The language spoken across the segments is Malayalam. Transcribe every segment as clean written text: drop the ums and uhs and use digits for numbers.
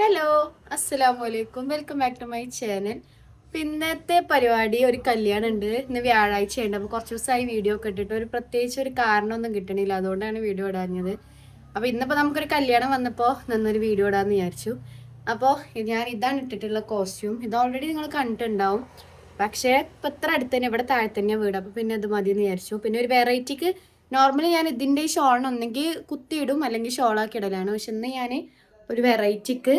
ഹലോ, അസ്സലാമു അലൈക്കും. Welcome back to my channel. ഇന്നത്തെ പരിപാടി ഒരു കല്യാണം ഉണ്ട്. ഇന്ന് വ്യാഴാഴ്ചയുണ്ട്. അപ്പോൾ കുറച്ച് ദിവസമായി വീഡിയോ ഒക്കെ ഇട്ടിട്ട് പ്രത്യേകിച്ച് ഒരു കാരണമൊന്നും കിട്ടണില്ല. അതുകൊണ്ടാണ് വീഡിയോ ഇടാഞ്ഞത്. അപ്പോൾ ഇന്നിപ്പോൾ നമുക്കൊരു കല്യാണം വന്നപ്പോൾ നന്നൊരു വീഡിയോ ഇടാമെന്ന് വിചാരിച്ചു. അപ്പോൾ ഞാൻ ഇതാണ് ഇട്ടിട്ടുള്ള കോസ്റ്റ്യൂം. ഇത് ഓൾറെഡി നിങ്ങൾ കണ്ടിട്ടുണ്ടാവും. പക്ഷേ ഇപ്പം ഇത്ര അടുത്ത് തന്നെ, ഇവിടെ താഴെ തന്നെയാണ് വീട്. അപ്പോൾ പിന്നെ അത് മതി എന്ന് വിചാരിച്ചു. പിന്നെ ഒരു വെറൈറ്റിക്ക് നോർമലി ഞാൻ ഇതിൻ്റെ ഈ ഷോളിനൊന്നെങ്കിൽ കുത്തിയിടും അല്ലെങ്കിൽ ഷോളാക്കി ഇടലാണ്. പക്ഷെ ഇന്ന് ഞാൻ ഒരു വെറൈറ്റിക്ക്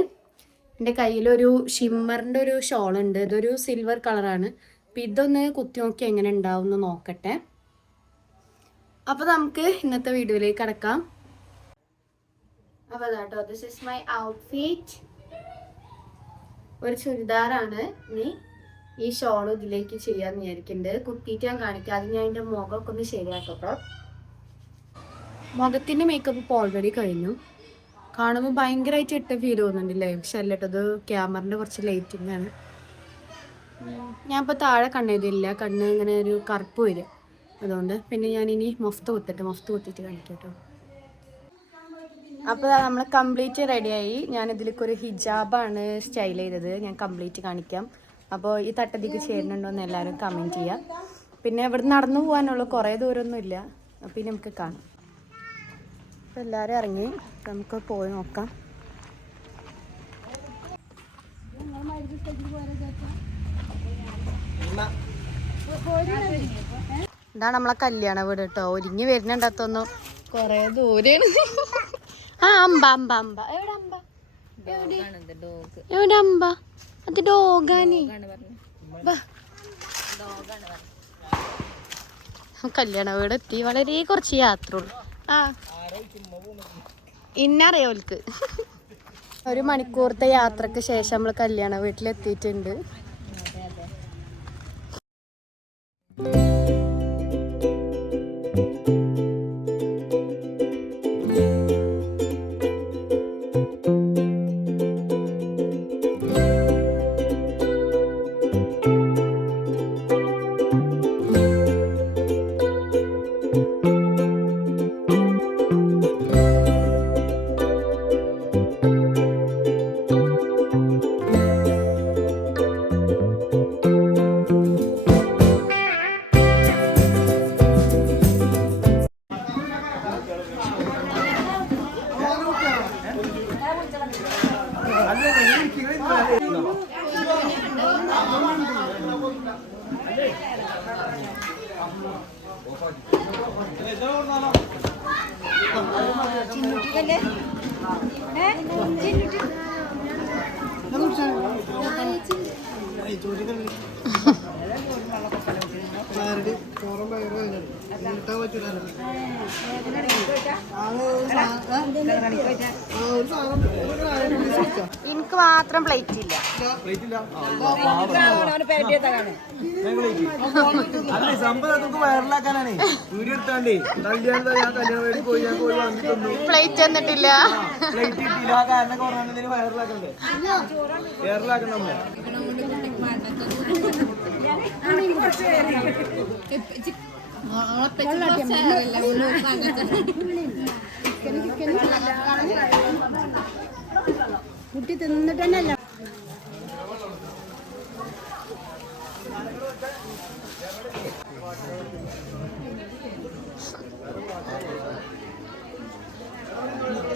എൻ്റെ കയ്യിലൊരു ഷിമ്മറിൻ്റെ ഒരു ഷോളുണ്ട്. ഇതൊരു സിൽവർ കളറാണ്. അപ്പം ഇതൊന്ന് കുത്തി നോക്കി എങ്ങനെ ഉണ്ടാവും എന്ന് നോക്കട്ടെ. അപ്പോൾ നമുക്ക് ഇന്നത്തെ വീഡിയോയിലേക്ക് കടക്കാം. അപ്പോൾ അതാട്ടോ, ദിസ് ഇസ് മൈ ഔട്ട്ഫിറ്റ്. ഒരു ചുരിദാറാണ്. ഇനി ഈ ഷോളും ഇതിലേക്ക് ചെയ്യാമെന്ന് വിചാരിക്കുന്നുണ്ട്. കുത്തിയിട്ട് ഞാൻ കാണിക്കാം. അത് ഞാൻ എൻ്റെ മുഖമൊക്കെ ഒന്ന് ശരിയാക്കട്ടോ. മുഖത്തിൻ്റെ മേക്കപ്പ് ഇപ്പോൾ ഓൾറെഡി കഴിഞ്ഞു. കാണുമ്പോൾ ഭയങ്കരമായിട്ട് ഇട്ട ഫീൽ തോന്നുന്നുണ്ടല്ലേ? പക്ഷെ അല്ലട്ടത് ക്യാമറിൻ്റെ കുറച്ച് ലൈറ്റിംഗ് ആണ്. ഞാനിപ്പോൾ താഴെ കണ്ണെഴുതില്ല, കണ്ണ് ഇങ്ങനെ ഒരു കറുപ്പ് വരും. അതുകൊണ്ട് പിന്നെ ഞാനിനി മൊഫ്ത് കുത്തിയിട്ട് കാണിക്കാം കേട്ടോ. അപ്പോൾ നമ്മൾ കംപ്ലീറ്റ് റെഡിയായി. ഞാനിതിലേക്ക് ഒരു ഹിജാബാണ് സ്റ്റൈൽ ചെയ്തത്. ഞാൻ കംപ്ലീറ്റ് കാണിക്കാം. അപ്പോൾ ഈ തട്ടത്തേക്ക് ചേരുന്നുണ്ടോ എന്ന് എല്ലാവരും കമൻറ്റ് ചെയ്യാം. പിന്നെ ഇവിടെ നടന്നു പോകാനുള്ള കുറേ ദൂരമൊന്നുമില്ല. അപ്പോൾ ഇനി നമുക്ക് കാണാം. അപ്പോൾ എല്ലാവരും ഇറങ്ങി, നമുക്ക് പോയി നോക്കാം. ഇതാണ് നമ്മളെ കല്യാണ വീട് കേട്ടോ. ഒരുങ്ങി വരുന്നുണ്ടത്തൊന്നും കൊറേ ദൂരെയാണ്. ആ അമ്പ അമ്പ അമ്പ എവിടെ അമ്പ എവിടെ അമ്പ? അത് ഡോഗാണ്. കല്യാണ വീട് എത്തി. വളരെ കുറച്ച് യാത്ര ഉള്ളു. ആ ഇന്നറിയോൽക്ക് 1 മണിക്കൂറത്തെ യാത്രക്ക് ശേഷം നമ്മൾ കല്യാണ വീട്ടിലെത്തിയിട്ടുണ്ട്. എനിക്ക് മാത്രം പ്ലേറ്റ് ഇല്ല. പ്ലേറ്റ് തന്നിട്ടില്ല. കുട്ടി തിന്നിട്ട് തന്നെയല്ല.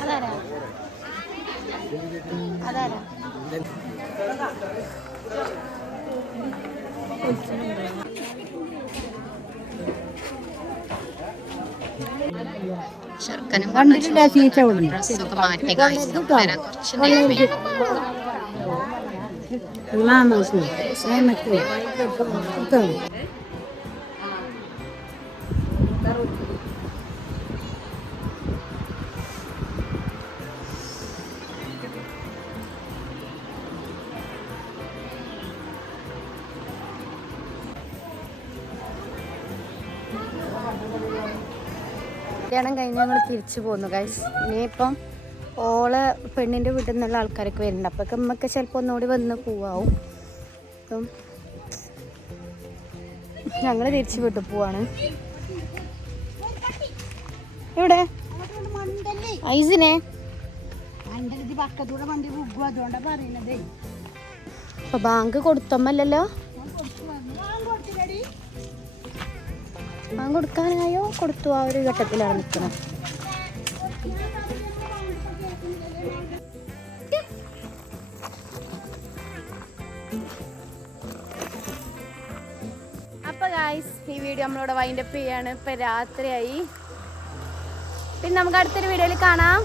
അതാരാ അതാരാ ചെറുക്കനും ഡ്രസ്സൊക്കെ മാറ്റി കല്യാണം കഴിഞ്ഞ് ഞങ്ങൾ തിരിച്ചു പോന്നു ഗൈസ്. ഇനിയിപ്പം ഓളെ പെണ്ണിൻ്റെ വീട്ടിൽ നിന്നുള്ള ആൾക്കാരൊക്കെ വരുന്നുണ്ട്. അപ്പൊക്കെ അമ്മക്ക് ചിലപ്പോൾ ഒന്നുകൂടി വന്ന് പോവാവും. അപ്പം ഞങ്ങൾ തിരിച്ചു വീട്ടിൽ പോവാണ്. ഇവിടെ ഐസിനെ പക്കത്തൂടെ വണ്ടി പോകും, അതുകൊണ്ടാ പറയുന്നതേ. അപ്പൊ ബാങ്ക് കൊടുത്തമ്മല്ലോ, ബാങ്ക് കൊടുക്കാനായോ? കൊടുത്തു. ആ ഒരു ഘട്ടത്തിലാണ് നിൽക്കുന്നത്. അപ്പോൾ ഗായ്സ്, ഈ വീഡിയോ നമ്മളിവിടെ വൈൻഡപ്പ് ചെയ്യാണ്. ഇപ്പം രാത്രിയായി. പിന്നെ നമുക്ക് അടുത്തൊരു വീഡിയോയിൽ കാണാം.